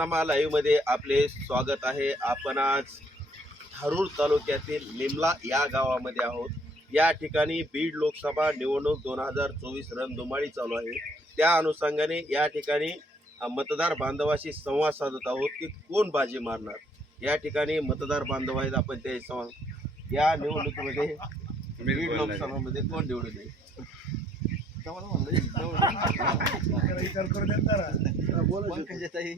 विकासनामा लाईव्हमध्ये आपले स्वागत आहे. आपण आज धारूर तालुक्यातील निमला या गावामध्ये आहोत. या ठिकाणी बीड लोकसभा निवडणूक दोन हजार चोवीस रणधुमाळी चालू आहे. त्या अनुषंगाने या ठिकाणी मतदार बांधवाशी संवाद साधत आहोत की कोण बाजी मारणार. या ठिकाणी मतदार बांधव आहेत आपण ते संवाद या निवडणुकीमध्ये बीड लोकसभामध्ये कोण निवडून येईल? पंकजाताई.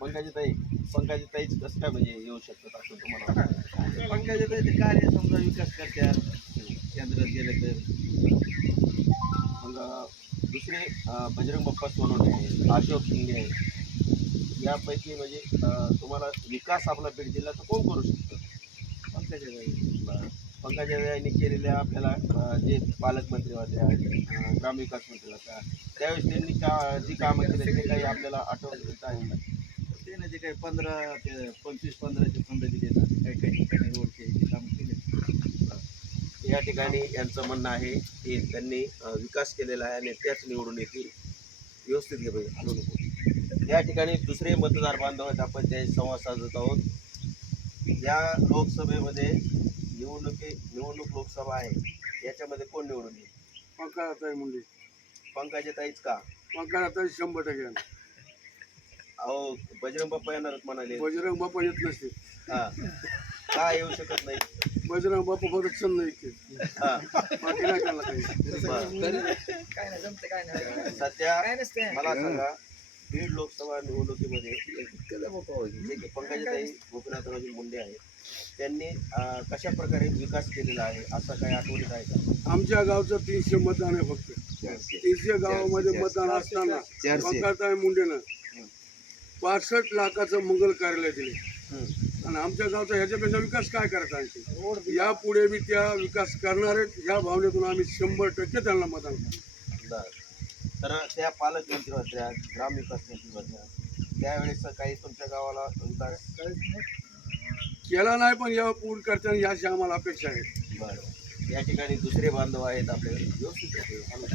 पंकजाताई पंकजाताईच कसं काय म्हणजे येऊ शकतात असं तुम्हाला वाटतं? पंकजाताईचे कार्य समजा विकास करतात. केंद्रात गेले तर. मग दुसरे बजरंग बाप्पा सोनवणे आहे अशोक शिंदे आहे यापैकी म्हणजे तुम्हाला विकास आपला बीड जिल्ह्याचा कोण करू शकतो? पंकजाताई. पंकजाताईंनी केलेल्या आपल्याला जे पालकमंत्री होते अं, ग्रामविकास मंत्री होत्या त्यावेळेस त्यांनी का जी कामं केली ते काही आपल्याला आठवण आहे का? ते ना जे काही पंधरा ते पंचवीस पंधराचे फंड दिले ना काही काही ठिकाणी रोडचे हे काम केले. या ठिकाणी यांचं म्हणणं आहे की त्यांनी विकास केलेला आहे आणि त्याच निवडून येतील. व्यवस्थित घे पाहिजे. या ठिकाणी दुसरे मतदार बांधव आहेत. आपण ते संवाद साधत आहोत. या लोकसभेमध्ये निवडणुकी निवडणूक लोकसभा आहे. याच्यामध्ये कोण निवडून येईल? पंकजाताई मुंडे. पंकजाताईच का? पंकजाताई शंभर टक्के. अहो बजरंग बाप्पा येणारच म्हणाले. बजरंग बाप्पा येत नसते हा. का येऊ शकत नाही? बजरंग बाप्पा फक्त चंद येते हा. बाकी नाही त्यांना काही बरं. काय नाही जमते काय नाही. सध्या काय नसते मला सांगा बीड लोकसभा निवडणुकीमध्ये जे की पंकजाताई गोपीनाथरावजी मुंडे आहेत त्यांनी अं, कशा प्रकारे विकास केलेला आहे असं काही आठवणीत आहे का? आमच्या गावचं तीनशे मतदान आहे फक्त. तीनशे गावामध्ये मतदान असताना पंकजाताई मुंडेनं पासष्ट लाखाचं मंगल कार्यालय दिले. आणि आमच्या गावचा ह्याच्यापेक्षा विकास काय करायचा आणखी यापुढे बी त्या विकास करणार आहेत ह्या भावनेतून आम्ही शंभर टक्के त्यांना मतदान करणार. तर त्या पालकमंत्री होत्या ग्रामविकास मंत्री होत्या त्यावेळेस काही तुमच्या गावाला केला नाही पण या पूर्ण करताना याची आम्हाला अपेक्षा आहे बरं या ठिकाणी दुसरे बांधव आहेत आपले व्यवस्थित आहे. हॅलो.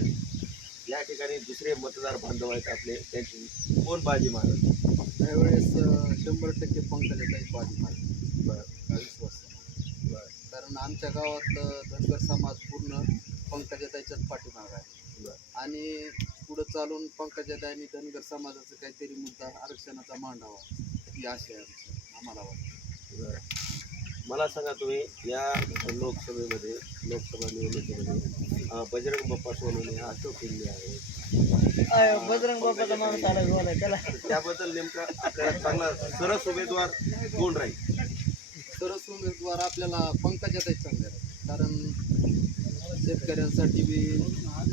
या ठिकाणी दुसरे मतदार बांधव आहेत आपले त्यांची कोण बाजी मारत त्यावेळेस शंभर टक्के पंकजाताई बाजी मारली बरं विश्वास आहे. कारण आमच्या गावात धनगर समाज पूर्ण पंकजाताईच्याच पाठीमाग आहे बरं आणि पुढं चालून पंकजाताईंनी धनगर समाजाचा काहीतरी मुद्दा आरक्षणाचा मांडावा ही आशा आहे आमची. आम्हाला वाटतं बरं. मला सांगा तुम्ही या लोकसभेमध्ये लोकसभा निवडणुकीमध्ये बजरंग बाप्पा सोनवणे अशोक शिंदे आहे. बजरंग बाप्पाचा माणूस आला बोलाय त्याला. त्याबद्दल नेमका आपल्याला चांगला सरस उमेदवार कोण राहील? सरस उमेदवार आपल्याला पंकजाताई चांगले आहेत. कारण शेतकऱ्यांसाठी बी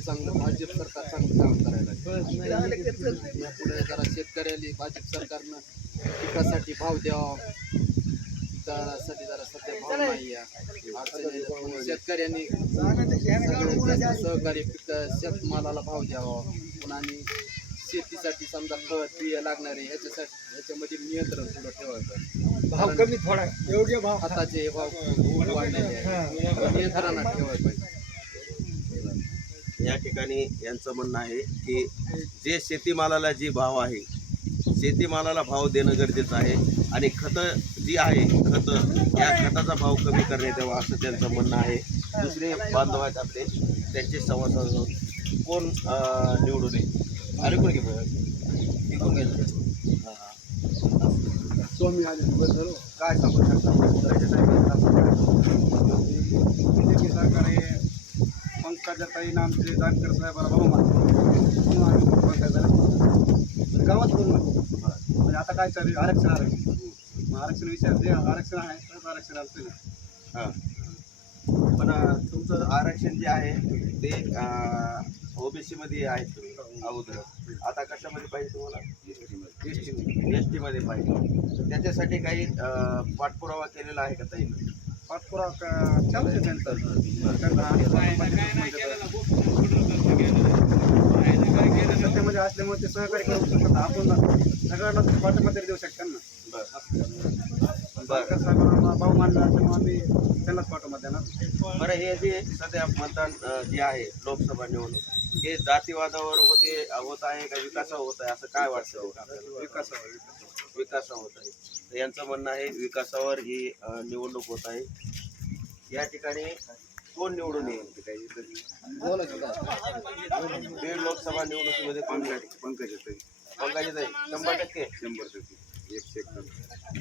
चांगलं भाजप सरकार चांगलं काम करायला. पुढे जरा शेतकऱ्याला भाजप सरकारनं पिकासाठी भाव द्यावा. पिकासाठी जरा सध्या भाव नाही आहे. शेतकऱ्यांनी सहकारी पिक शेतमालाला भाव द्यावा. पुन्हा आणि शेतीसाठी समजा खत बिया लागणारे ह्याच्यासाठी ह्याच्यामध्ये नियंत्रण थोडं ठेवायचं. भाव कमी थोडा एवढे भाव खताचे भाव खूप वाढलेले नियंत्रणात ठेवायला पाहिजे. या ठिकाणी यांचं म्हणणं आहे की जे शेतीमालाला जी भाव आहे शेतीमालाला भाव देणं गरजेचं आहे. आणि खतं जी आहे खतं या खताचा भाव कमी करण्यात यावा असं त्यांचं म्हणणं आहे. दुसरे बांधव आहेत आपले त्यांचे संवाद कोण निवडून येईल? अरे कोण घे बरं. इकडून गेलं हां हां. स्वामी आले काय सांगू हे पंकजाताई आमचे जानकर साहेबाला भाऊ मानतो म्हणून आम्ही पंकजाला गावात करू नको म्हणजे आता काय चालू आहे? आरक्षण आरक्षण. मग आरक्षण विषय जे आरक्षण आहे तरच आरक्षण असते ना. हां. पण अं, तुमचं आरक्षण जे आहे ते ओबीसी मध्ये आहे तुम्ही अगोदर. आता कशामध्ये पाहिजे तुम्हाला? एस टी एस टीमध्ये पाहिजे. तर त्याच्यासाठी काही अं, पाठपुरावा केलेला आहे का ताई? पाठपुरावा का- चालू आहे त्यांचं. सत्तेमध्ये असल्यामुळे ते सहकार्य करू शकतात. आपण सगळ्यांना पाठिंबा तरी देऊ शकतात ना. बरं. सरकार साहेबांना भाऊ मानला असल्यामुळे आम्ही त्यांनाच पाठिंबा देणार. बरं हे जे सध्या मतदान जे आहे लोकसभा निवडणूक हे जातीवादावर होते होत आहे का विकासावर होत आहे? असं काय वाटतं? विकासावर विकासावर. होत आहे. तर यांचं म्हणणं आहे विकासावर ही निवडणूक होत आहे. या ठिकाणी कोण निवडून येईल? बीड लोकसभा निवडणुकीमध्ये कोण निवडून येईल? शंभर टक्के. शंभर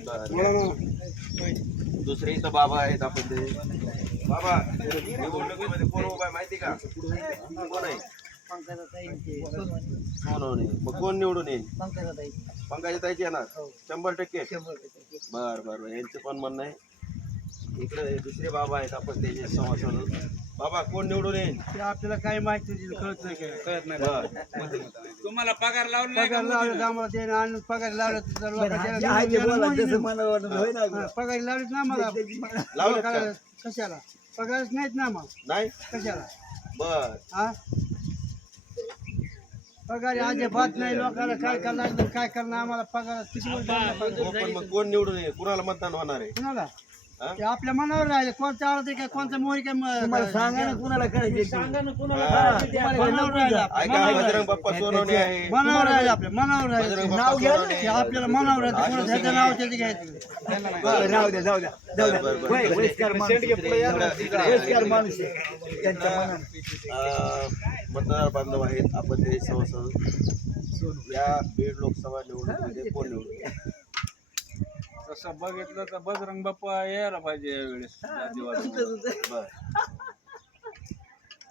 बरं. दुसरे इथं बाबा आहेत आपण ते. बाबा निवडणुकीमध्ये कोण उभा आहे माहिती का? कोण आहे? मग कोण निवडून येईल? पंकजाताईची येणार. शंभर टक्के. बर बर बर. यांचं पण म्हणणं आहे. इकडे दुसरे बाबा आहेत आपण त्याचे संवाद. बाबा कोण निवडून येईल? आपल्याला काही माहिती कळत नाही. काय कळत नाही बर. तुम्हाला पगार लावला नाही पगार लावलं तर आम्हाला ते आणि पगार लावलं तर लोकांच्या- हा, पगार लावलेत ना का? पगार कशाला? पगारच नाहीत ना मग नाही? कशाला? बर. हा? पगार अजिबात नाही लोकांना काय करणार काय करणार आम्हाला पगार किती वर्ष झालं पगार? हो, पण मग कोण निवडून येईल? कुणाला मतदान होणार आहे? कुणाला? ते आपल्या मनावर राहिले. कोणता आला ते काय कोणता मोही काय सांगा ना कुणाला हा. मनावर राहिलं आपल्या, ऐका मनावर बजरंग बाप्पा सोनवणे आहे. मनावर राहिलं आपल्या मनावर बजरंग राहिलं बाप्पा सोनवणे ते आपल्याला मनावर राहिलं. कोणाचं ह्याचं नाव त्याचं घ्यायचं. राहू द्या जाऊ द्या जाऊ द्या. बरं, बरं, बरं. वयस्कर माणूस. आहे. इकडं- इकडं- वयस्कर माणूस आहे. त्यांच्या मनात अं, मतदार बांधव आहेत. आपण ते संसद या बीड लोकसभा निवडणुकीमध्ये कोण निवडून? तसं बघितलं तर बजरंग बाप्पा यायला पाहिजे यावेळेस.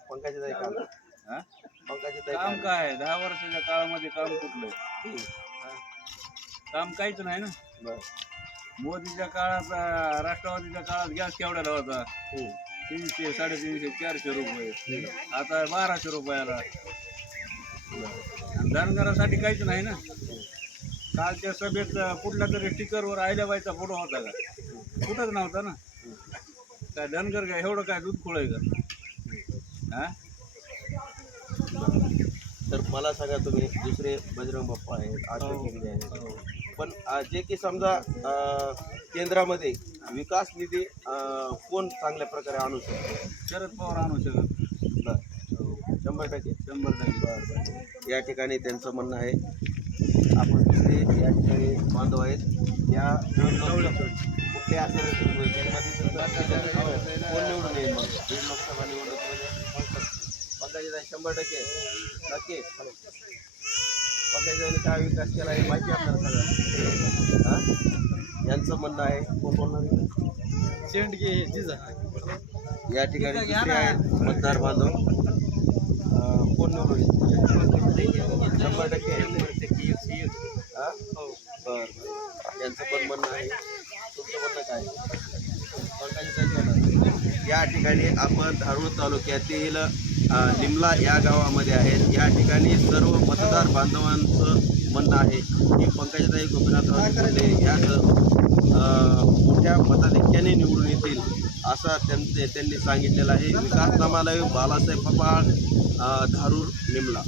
पंकजा ताई काम हा? पंकजा ताई काम काम काय? दहा वर्षाच्या काळामध्ये काम कुठलं? काम काहीच नाही ना. बर. मोदीच्या काळात अं, राष्ट्रवादीच्या काळात गॅस केवढ्याला होता हम्म. तीनशे साडेतीनशे चारशे रुपये. आता बाराशे रुपयाला. आणि धनगरासाठी काहीच नाही ना. कालच्या सभेत कुठल्या तरी स्टिकरवर आयल्याबाईचा फोटो होता का? कुठंच नव्हता ना? काय धनगर काय एवढं काय दूध खुळ का? हा? तर मला सांगा तुम्ही दुसरे बजरंग बाप्पा आहेत आशा केंद्रे आहेत. पण अं, जे की समजा केंद्रामध्ये विकास निधी कोण चांगल्या प्रकारे आणू शकतो? शरद पवार आणू शकत. शंभर टक्के. शंभर टक्के. या ठिकाणी त्यांचं म्हणणं आहे आपण दुसरे या ठिकाणी बांधव आहेत या कुठले असं कोण निवडून येईल मग? बीड लोकसभा निवडणुकीमध्ये पंकजाताई शंभर टक्के. नक्की. काय विकास केला हे माहिती सगळं हा? यांचं म्हणणं आहे कोण बोलणार आहे? या ठिकाणी मतदार बांधव. कोण निवडून शंभर टक्के हा? बरं बरं यांचं पण म्हणणं आहे तुमचं म्हणणं काय पंकजाताई बोला. या ठिकाणी आपण धारूळ तालुक्यातील निमला या गावामध्ये आहेत. या ठिकाणी सर्व मतदार बांधवांचं म्हणणं आहे की पंकजाताई गोपीनाथराव शिंदे या मोठ्या मताधिक्याने निवडून येतील असा त्यांचे त्यांनी सांगितलेलं आहे. विकास नामालय बालासाहेब पपाळ धारूर निमला